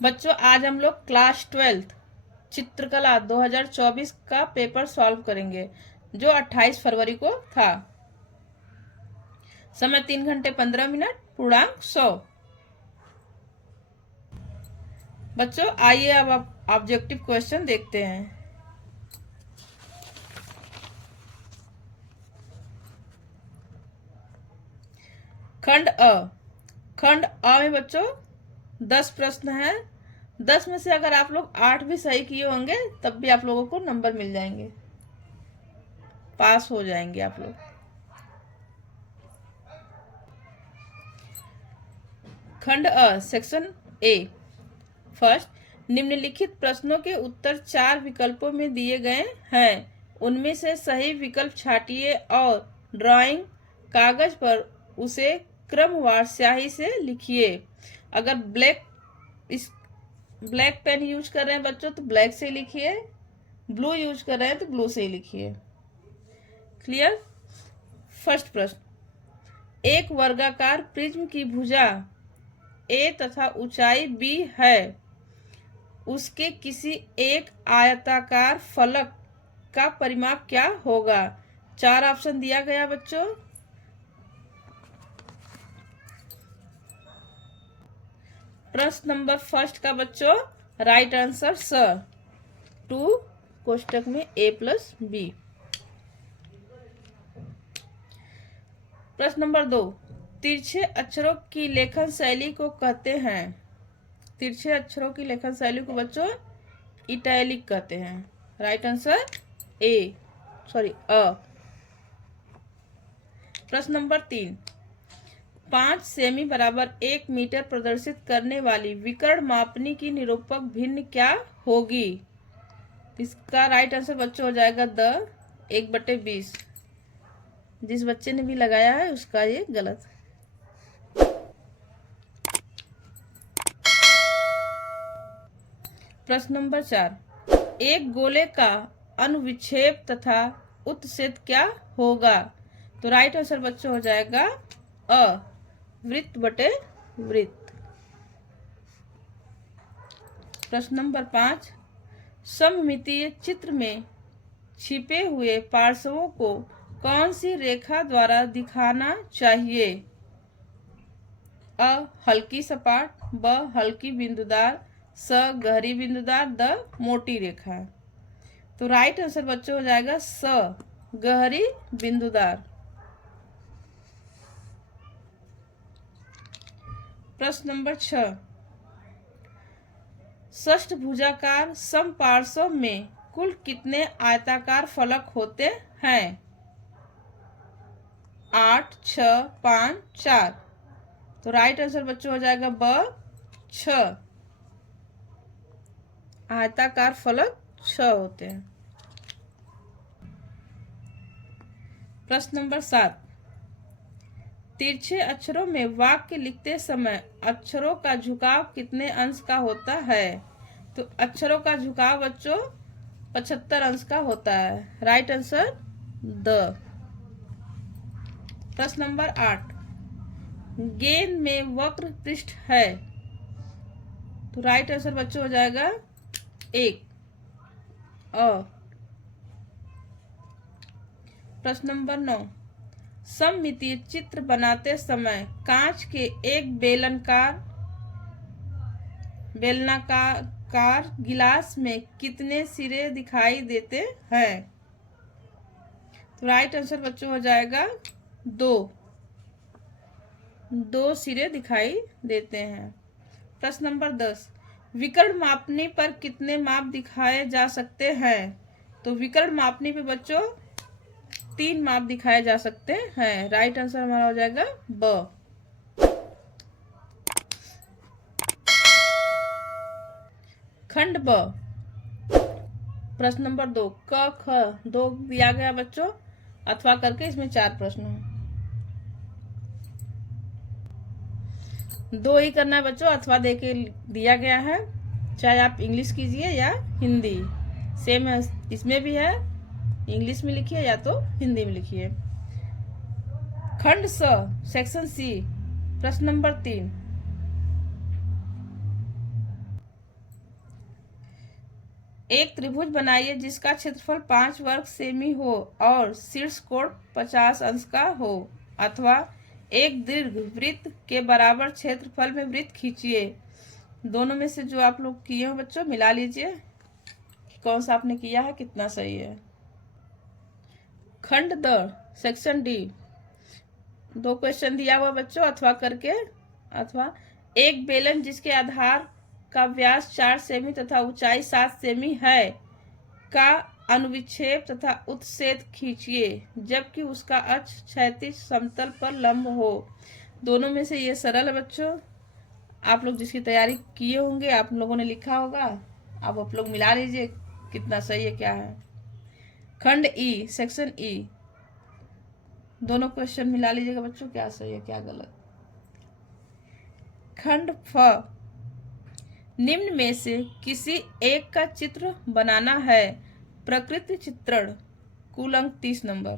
बच्चों आज हम लोग क्लास 12 चित्रकला 2024 का पेपर सॉल्व करेंगे जो 28 फरवरी को था। समय 3 घंटे 15 मिनट, पूर्णांक 100। बच्चों आइए अब ऑब्जेक्टिव क्वेश्चन देखते हैं। खंड अ में बच्चों 10 प्रश्न हैं। 10 में से अगर आप लोग 8 भी सही किए होंगे तब भी आप लोगों को नंबर मिल जाएंगे, पास हो जाएंगे आप लोग। खंड अ सेक्शन ए। फर्स्ट, निम्नलिखित प्रश्नों के उत्तर 4 विकल्पों में दिए गए हैं। उनमें से सही विकल्प छांटिए और ड्राइंग कागज पर उसे क्रमवार स्याही से लिखिए। अगर ब्लैक पेन यूज कर रहे हैं बच्चों तो ब्लैक से लिखिए, ब्लू यूज कर रहे हैं तो ब्लू से लिखिए। क्लियर। फर्स्ट प्रश्न, एक वर्गाकार प्रिज्म की भुजा ए तथा ऊंचाई बी है, उसके किसी एक आयताकार फलक का परिमाप क्या होगा? 4 ऑप्शन दिया गया बच्चों। प्रश्न नंबर फर्स्ट का बच्चों राइट आंसर स 2 कोष्टक में a+b। प्रश्न नंबर 2, तिरछे अक्षरों की लेखन शैली को कहते हैं। तिरछे अक्षरों की लेखन शैली को बच्चों इटैलिक कहते हैं। राइट आंसर अ। प्रश्न नंबर 3, 5 सेमी बराबर 1 मीटर प्रदर्शित करने वाली विकर्ण मापनी की निरूपक भिन्न क्या होगी? इसका राइट आंसर बच्चों हो जाएगा द 1/20। जिस बच्चे ने भी लगाया है उसका ये गलत। प्रश्न नंबर 4, एक गोले का अनुविक्षेप तथा उत्क्षेप क्या होगा? तो राइट आंसर बच्चों हो जाएगा अ वृत्त बटे वृत्त। प्रश्न नंबर 5, सममितीय चित्र में छिपे हुए पार्श्वों को कौन सी रेखा द्वारा दिखाना चाहिए? अ हल्की सपाट, ब हल्की बिंदुदार, स गहरी बिंदुदार, द मोटी रेखा। तो राइट आंसर बच्चों हो जाएगा स गहरी बिंदुदार। प्रश्न नंबर 6, षष्ठभुजाकार समपार्श्व में कुल कितने आयताकार फलक होते हैं? 8, 6, 5, 4। तो राइट आंसर बच्चों हो जाएगा ब 6 आयताकार फलक 6 होते हैं। प्रश्न नंबर 7, तिरछे अक्षरों में वाक्य लिखते समय अक्षरों का झुकाव कितने अंश का होता है? तो अक्षरों का झुकाव बच्चों 75 अंश का होता है। Right answer the. प्रश्न नंबर 8, गेंद में वक्र पृष्ठ है। तो राइट आंसर बच्चों हो जाएगा 1 अ। प्रश्न नंबर 9, सममितीय चित्र बनाते समय कांच के एक बेलनाकार गिलास में कितने सिरे दिखाई देते हैं? तो राइट आंसर बच्चों हो जाएगा 2 सिरे दिखाई देते हैं। प्रश्न नंबर 10, विकर्ण मापनी पर कितने माप दिखाए जा सकते हैं? तो विकर्ण मापनी पे बच्चों 3 माप दिखाए जा सकते हैं। राइट आंसर हमारा हो जाएगा ब। खंड ब प्रश्न नंबर 2, क ख 2 दिया गया बच्चों, अथवा करके इसमें 4 प्रश्न हैं। 2 ही करना है बच्चों, अथवा दे के दिया गया है, चाहे आप इंग्लिश कीजिए या हिंदी। सेम है, इसमें भी है, इंग्लिश में लिखिए या तो हिंदी में लिखिए। खंड स सेक्शन सी प्रश्न नंबर 3, एक त्रिभुज बनाइए जिसका क्षेत्रफल 5 वर्ग सेमी हो और शीर्ष कोण 50 अंश का हो, अथवा एक दीर्घ वृत्त के बराबर क्षेत्रफल में वृत्त खींचिए। दोनों में से जो आप लोग किए हो बच्चों मिला लीजिए, कौन सा आपने किया है, कितना सही है। खंड द सेक्शन डी, 2 क्वेश्चन दिया हुआ बच्चों, अथवा करके, अथवा एक बेलन जिसके आधार का व्यास 4 सेमी तथा ऊंचाई 7 सेमी है का अनुविक्षेप तथा उत्सेद खींचिए जबकि उसका अक्ष क्षैतिज समतल पर लंब हो। दोनों में से ये सरल है बच्चों, आप लोग जिसकी तैयारी किए होंगे आप लोगों ने लिखा होगा, अब आप लोग मिला लीजिए कितना सही है क्या है। खंड ई सेक्शन ई, दोनों क्वेश्चन मिला लीजिएगा बच्चों, क्या सही है क्या गलत। खंड फ, निम्न में से किसी एक का चित्र बनाना है। प्रकृति चित्रण, कुल अंक 30 नंबर।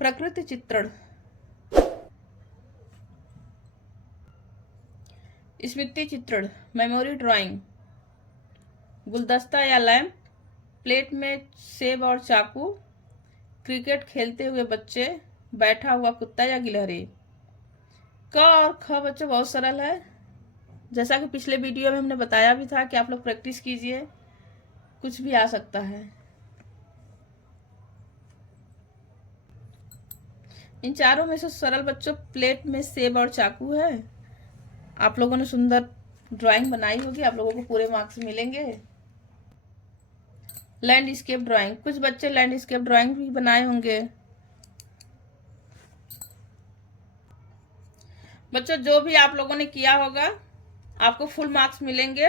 प्रकृति चित्रण, स्मृति चित्रण, मेमोरी ड्राइंग, गुलदस्ता या लैंप, प्लेट में सेब और चाकू, क्रिकेट खेलते हुए बच्चे, बैठा हुआ कुत्ता या गिलहरी। क और ख बच्चों बहुत सरल है, जैसा कि पिछले वीडियो में हमने बताया भी था कि आप लोग प्रैक्टिस कीजिए, कुछ भी आ सकता है। इन चारों में से सरल बच्चों प्लेट में सेब और चाकू है। आप लोगों ने सुंदर ड्राइंग बनाई होगी, आप लोगों को पूरे मार्क्स मिलेंगे। लैंडस्केप ड्राइंग, कुछ बच्चे लैंडस्केप ड्राइंग भी बनाए होंगे। बच्चों जो भी आप लोगों ने किया होगा आपको फुल मार्क्स मिलेंगे,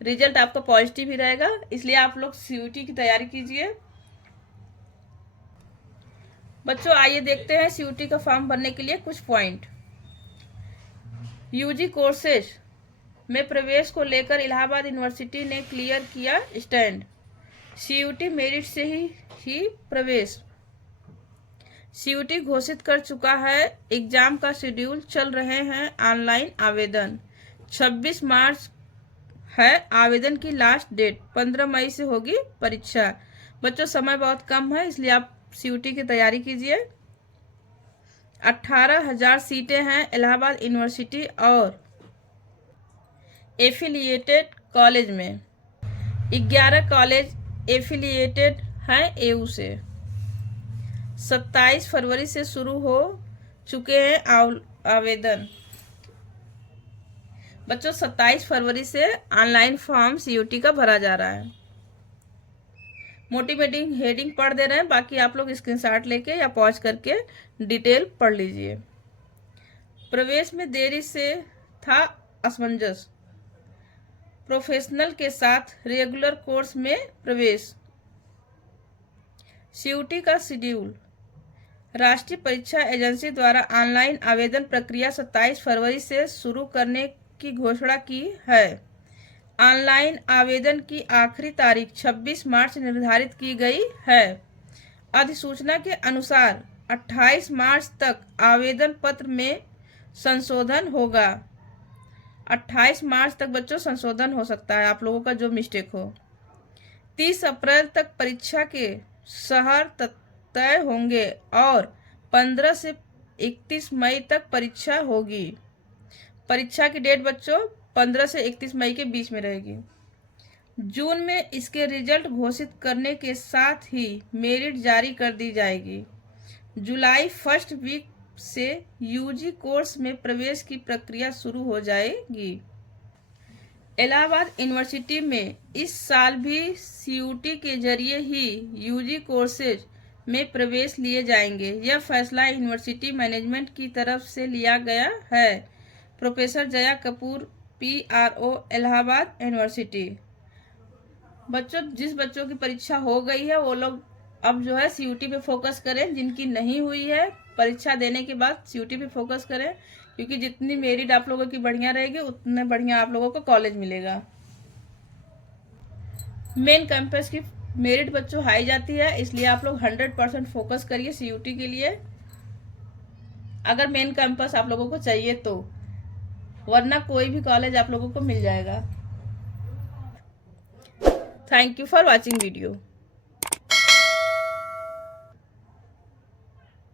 रिजल्ट आपका पॉजिटिव ही रहेगा, इसलिए आप लोग सीयूटी की तैयारी कीजिए। बच्चों आइए देखते हैं सीयूटी का फॉर्म भरने के लिए कुछ पॉइंट। यूजी कोर्सेज में प्रवेश को लेकर इलाहाबाद यूनिवर्सिटी ने क्लियर किया स्टैंड। सीयूटी मेरिट से ही प्रवेश। सीयूटी घोषित कर चुका है, एग्जाम का शेड्यूल चल रहे हैं ऑनलाइन आवेदन। 26 मार्च है आवेदन की लास्ट डेट, 15 मई से होगी परीक्षा। बच्चों समय बहुत कम है इसलिए आप सीयूटी की तैयारी कीजिए। 18,000 सीटें हैं इलाहाबाद यूनिवर्सिटी और एफिलिएटेड कॉलेज में। 11 कॉलेज एफिलिएटेड हैं एयू से। 27 फरवरी से शुरू हो चुके हैं आवेदन। बच्चों 27 फरवरी से ऑनलाइन फॉर्म सीयूटी का भरा जा रहा है। मोटिवेटिंग हेडिंग पढ़ दे रहे हैं, बाकी आप लोग स्क्रीनशॉट लेके या पॉज करके डिटेल पढ़ लीजिए। प्रवेश में देरी से था असमंजस। प्रोफेशनल के साथ रेगुलर कोर्स में प्रवेश। सीयूटी का शेड्यूल। राष्ट्रीय परीक्षा एजेंसी द्वारा ऑनलाइन आवेदन प्रक्रिया 27 फरवरी से शुरू करने की घोषणा की है। ऑनलाइन आवेदन की आखिरी तारीख 26 मार्च निर्धारित की गई है। अधिसूचना के अनुसार 28 मार्च तक आवेदन पत्र में संशोधन होगा। 28 मार्च तक बच्चों संशोधन हो सकता है आप लोगों का जो मिस्टेक हो। 30 अप्रैल तक परीक्षा के शहर तय होंगे और 15 से 31 मई तक परीक्षा होगी। परीक्षा की डेट बच्चों 15 से 31 मई के बीच में रहेगी। जून में इसके रिजल्ट घोषित करने के साथ ही मेरिट जारी कर दी जाएगी। जुलाई फर्स्ट वीक से यूजी कोर्स में प्रवेश की प्रक्रिया शुरू हो जाएगी। इलाहाबाद यूनिवर्सिटी में इस साल भी सीयूटी के जरिए ही यूजी कोर्सेज में प्रवेश लिए जाएंगे। यह फैसला यूनिवर्सिटी मैनेजमेंट की तरफ से लिया गया है। Professor Jaya Kapoor, PRO, Allahabad university. बच्चों जिस बच्चों की परीक्षा हो गई है वो लोग अब जो है सीयूटी पे फोकस करें। जिनकी नहीं हुई है परीक्षा देने के बाद सीयूटी पे फोकस करें, क्योंकि जितनी मेरिट आप लोगों की बढ़िया रहेगी उतने बढ़िया आप लोगों को कॉलेज मिलेगा। मेन कैंपस की मेरिट बच्चों हाई जाती है, इसलिए आप लोग 100% फोकस करिए सीयूटी के लिए, अगर मेन कैंपस आप लोगों को चाहिए तो। वरना कोई भी कॉलेज आप लोगों को मिल जाएगा। Thank you for watching video.